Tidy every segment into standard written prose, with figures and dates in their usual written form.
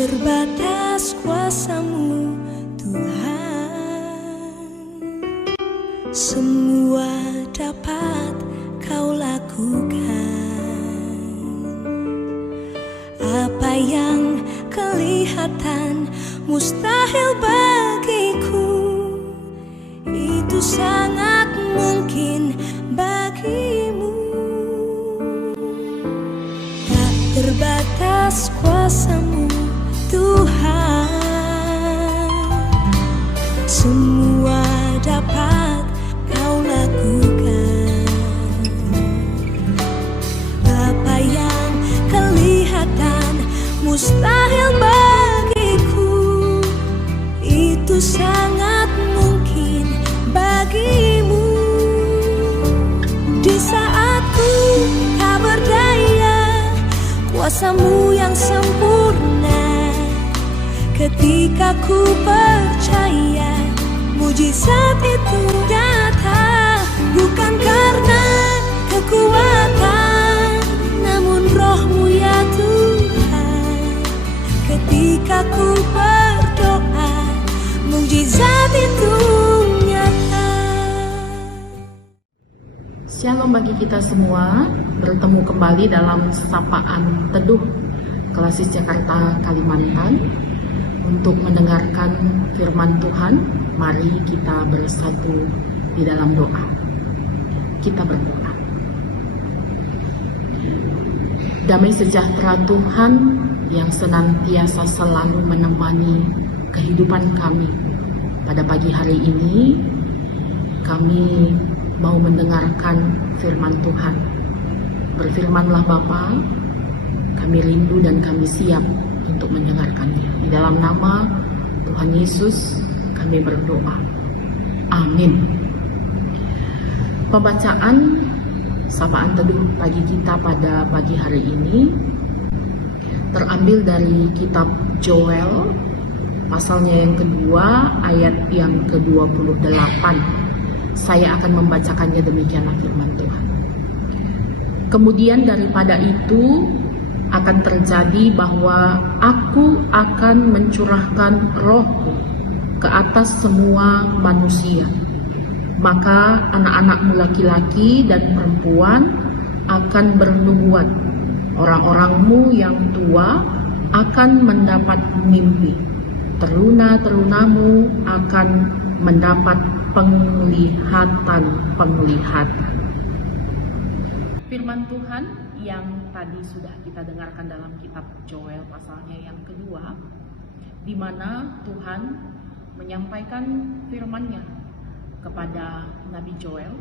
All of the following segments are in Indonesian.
terbatas kuasa-Mu Tuhan, semua dapat Kau lakukan. Apa yang kelihatan mustahil bagiku, itu sangat mungkin bagimu. Tak terbatas kuasa-Mu Tuhan, semua dapat Kau lakukan. Apa yang kelihatan mustahil bagiku, itu sangat mungkin bagimu. Di saat ku tak berdaya, kuasa-Mu yang sempurna. Ketika ku percaya, mujizat itu datang. Bukan karena kekuatan, namun Roh-Mu ya Tuhan. Ketika ku berdoa, mujizat itu nyata. Shalom bagi kita semua, bertemu kembali dalam sapaan teduh Klasis Jakarta Kalimantan. Untuk mendengarkan firman Tuhan, mari kita bersatu di dalam doa. Kita berdoa. Damai sejahtera Tuhan yang senantiasa selalu menemani kehidupan kami. Pada pagi hari ini, kami mau mendengarkan firman Tuhan. Berfirmanlah Bapa, kami rindu dan kami siap untuk mendengarkannya. Di dalam nama Tuhan Yesus kami berdoa. Amin. Pembacaan sapaan teduh pagi kita pada pagi hari ini terambil dari kitab Joel, pasalnya yang kedua, ayat yang ke-28. Saya akan membacakannya, demikianlah firman Tuhan. Kemudian daripada itu akan terjadi bahwa Aku akan mencurahkan Roh-Ku ke atas semua manusia. Maka anak-anakmu laki-laki dan perempuan akan bernubuat. Orang-orangmu yang tua akan mendapat mimpi. Teruna-terunamu akan mendapat penglihatan-penglihatan. Firman Tuhan yang tadi sudah kita dengarkan dalam kitab Joel pasalnya yang kedua, di mana Tuhan menyampaikan firman-Nya kepada Nabi Joel,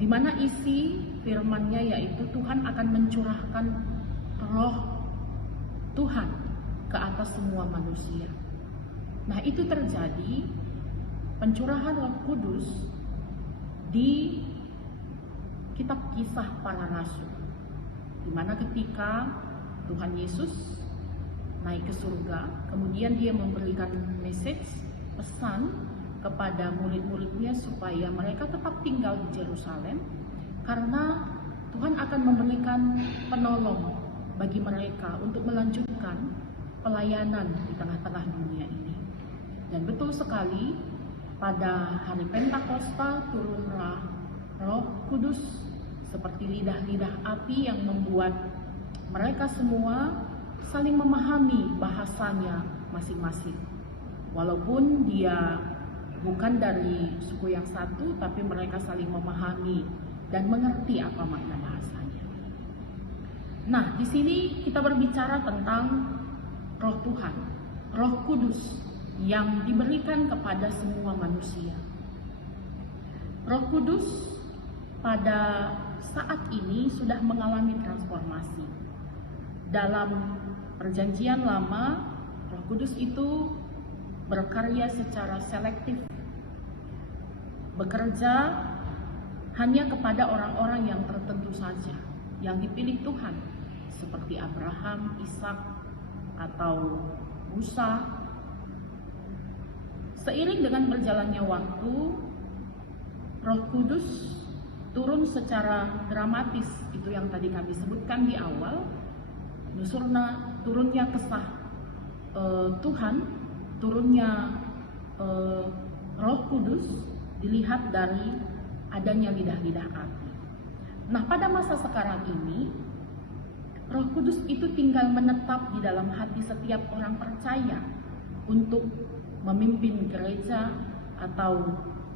di mana isi firman-Nya yaitu Tuhan akan mencurahkan Roh Tuhan ke atas semua manusia. Nah, itu terjadi pencurahan Roh Kudus di kitab Kisah Para Rasul, di mana ketika Tuhan Yesus naik ke surga, kemudian Dia memberikan message, pesan kepada murid-muridnya supaya mereka tetap tinggal di Yerusalem, karena Tuhan akan memberikan penolong bagi mereka untuk melanjutkan pelayanan di tengah-tengah dunia ini. Dan betul sekali, pada hari Pentakosta turunlah Roh Kudus seperti lidah-lidah api yang membuat mereka semua saling memahami bahasanya masing-masing. Walaupun dia bukan dari suku yang satu, tapi mereka saling memahami dan mengerti apa makna bahasanya. Nah, di sini kita berbicara tentang Roh Tuhan, Roh Kudus yang diberikan kepada semua manusia. Roh Kudus pada saat ini sudah mengalami transformasi. Dalam Perjanjian Lama, Roh Kudus itu berkarya secara selektif, bekerja hanya kepada orang-orang yang tertentu saja, yang dipilih Tuhan, seperti Abraham, Ishak, atau Musa. Seiring dengan berjalannya waktu, Roh Kudus turun secara dramatis, itu yang tadi kami sebutkan di awal, turunnya Tuhan turunnya Roh Kudus dilihat dari adanya lidah-lidah api. Nah, pada masa sekarang ini Roh Kudus itu tinggal menetap di dalam hati setiap orang percaya untuk memimpin gereja atau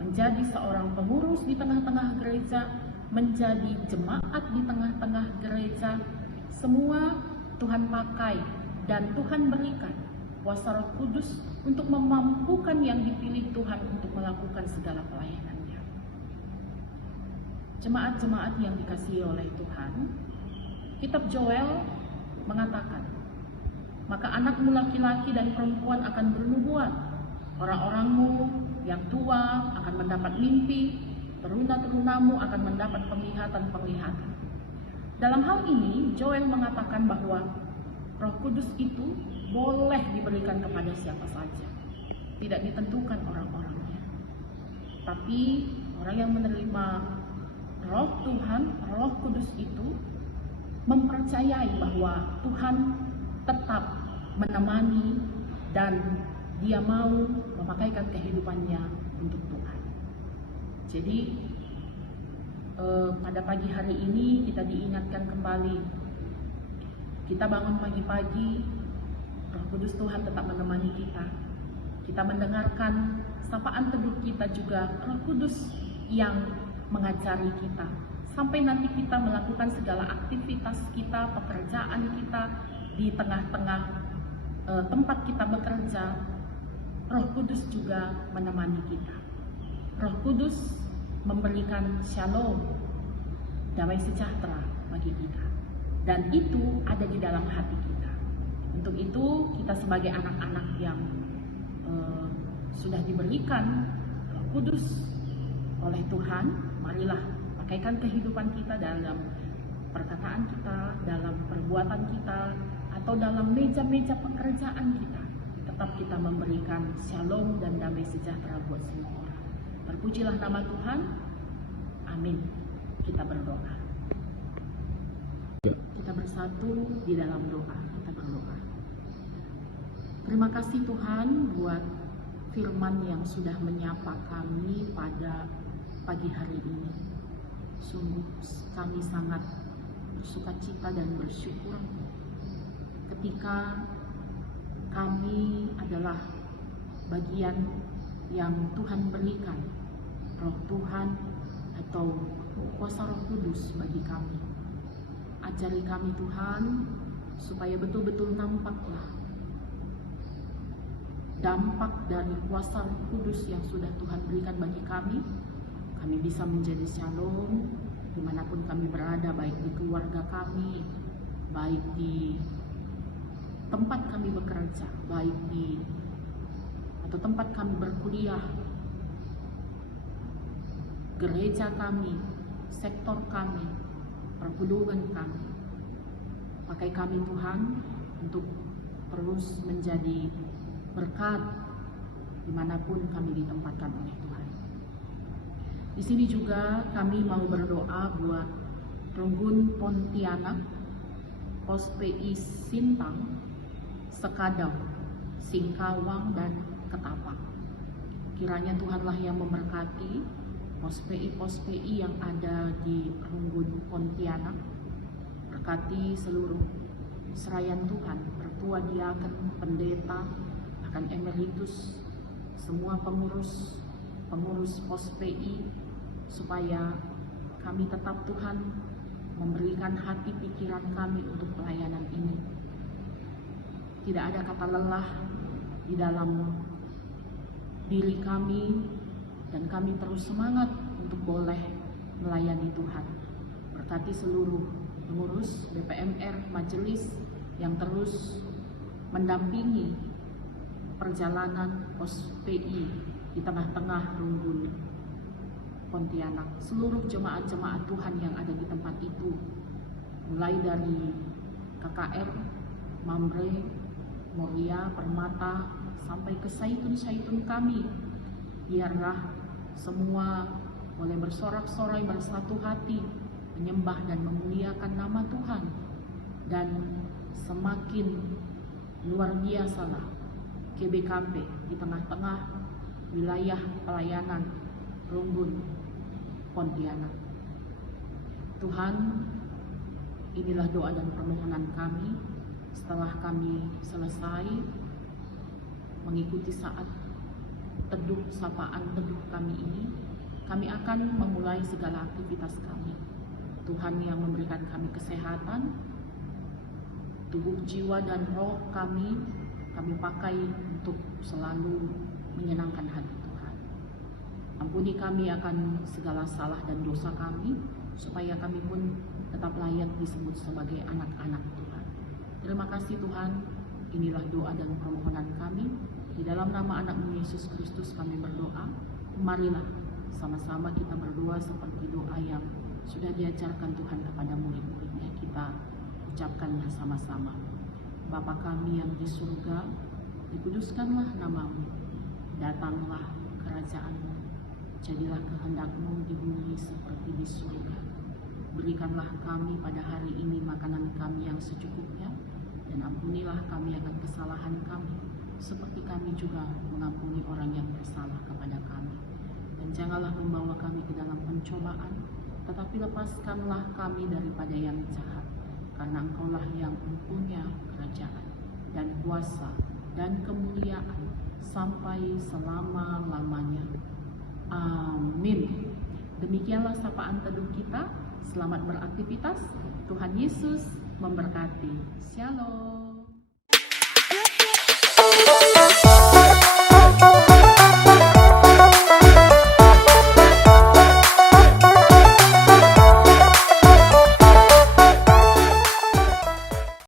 menjadi seorang pengurus di tengah-tengah gereja, menjadi jemaat di tengah-tengah gereja. Semua Tuhan pakai dan Tuhan berikan kuasa Roh Kudus untuk memampukan yang dipilih Tuhan untuk melakukan segala pelayanannya. Jemaat-jemaat yang dikasihi oleh Tuhan, Kitab Joel mengatakan, maka anakmu laki-laki dan perempuan akan bernubuat, orang-orangmu yang tua akan mendapat mimpi, teruna-terunamu akan mendapat penglihatan-penglihatan. Dalam hal ini, Joel mengatakan bahwa Roh Kudus itu boleh diberikan kepada siapa saja, tidak ditentukan orang-orangnya. Tapi orang yang menerima Roh Tuhan, Roh Kudus itu mempercayai bahwa Tuhan tetap menemani dan Dia mau memakaikan kehidupannya untuk Tuhan. Jadi pada pagi hari ini kita diingatkan kembali, kita bangun pagi-pagi, Roh Kudus Tuhan tetap menemani kita. Kita mendengarkan sapaan teduh kita juga, Roh Kudus yang mengajari kita. Sampai nanti kita melakukan segala aktivitas kita, pekerjaan kita di tengah-tengah tempat kita bekerja, Roh Kudus juga menemani kita. Roh Kudus memberikan shalom, damai sejahtera bagi kita. Dan itu ada di dalam hati kita. Untuk itu kita sebagai anak-anak yang sudah diberikan Roh Kudus oleh Tuhan, marilah pakaikan kehidupan kita dalam perkataan kita, dalam perbuatan kita, atau dalam meja-meja pekerjaan kita. Tetap kita memberikan shalom dan damai sejahtera buat semua orang. Terpujilah nama Tuhan. Amin. Kita berdoa. Kita bersatu di dalam doa. Kita berdoa. Terima kasih Tuhan buat firman yang sudah menyapa kami pada pagi hari ini. Sungguh kami sangat bersukacita dan bersyukur ketika kami adalah bagian yang Tuhan berikan Roh Tuhan atau kuasa Roh Kudus bagi kami. Ajari kami Tuhan supaya betul-betul nampaklah dampak dari kuasa Roh Kudus yang sudah Tuhan berikan bagi kami. Kami bisa menjadi shalom dimanapun kami berada, baik di keluarga kami, baik di tempat kami bekerja, baik di atau tempat kami berkuliah, gereja kami, sektor kami, perguruan kami. Pakai kami Tuhan untuk terus menjadi berkat dimanapun kami ditempatkan oleh Tuhan. Di sini juga kami mau berdoa buat Runggun Pontianak, Pos PI Sintang, Sekadau, Singkawang, dan Ketapang. Kiranya Tuhanlah yang memberkati pos PI yang ada di Runggun Pontianak. Berkati seluruh serayan Tuhan, pertua diaken, pendeta, bahkan emeritus, semua pengurus pos PI, supaya kami tetap Tuhan memberikan hati pikiran kami untuk pelayanan ini. Tidak ada kata lelah di dalam diri kami, dan kami terus semangat untuk boleh melayani Tuhan. Berkati seluruh pengurus BPMR Majelis yang terus mendampingi perjalanan pos PI di tengah-tengah Runggun Pontianak. Seluruh jemaat-jemaat Tuhan yang ada di tempat itu, mulai dari KKR, Mamre, Moria, Permata, sampai ke Saitun-Saitun kami. Biarlah semua boleh bersorak-sorai bersatu hati, menyembah dan memuliakan nama Tuhan, dan semakin luar biasalah GBKP di tengah-tengah wilayah pelayanan Rumbun, Pontianak. Tuhan, inilah doa dan permohonan kami setelah kami selesai mengikuti saat teduh, sapaan teduh kami ini. Kami akan memulai segala aktivitas kami. Tuhan yang memberikan kami kesehatan, tubuh, jiwa, dan roh kami pakai untuk selalu menyenangkan hati Tuhan. Ampuni kami akan segala salah dan dosa kami, supaya kami pun tetap layak disebut sebagai anak-anak Tuhan. Terima kasih Tuhan, inilah doa dan permohonan kami. Di dalam nama anak-Mu Yesus Kristus kami berdoa. Marilah sama-sama kita berdoa seperti doa yang sudah diajarkan Tuhan kepada murid-muridnya. Kita ucapkan bersama-sama. Bapa kami yang di surga, dikuduskanlah nama-Mu, datanglah kerajaan-Mu, jadilah kehendak-Mu di bumi seperti di surga. Berikanlah kami pada hari ini makanan kami yang secukupnya, dan ampunilah kami akan kesalahan kami, seperti kami juga mengampuni orang yang bersalah kepada kami. Dan janganlah membawa kami ke dalam pencobaan, tetapi lepaskanlah kami daripada yang jahat. Karena Engkaulah yang mempunyai kerajaan dan kuasa dan kemuliaan sampai selama-lamanya. Amin. Demikianlah sapaan teduh kita. Selamat beraktivitas. Tuhan Yesus memberkati. Shalom.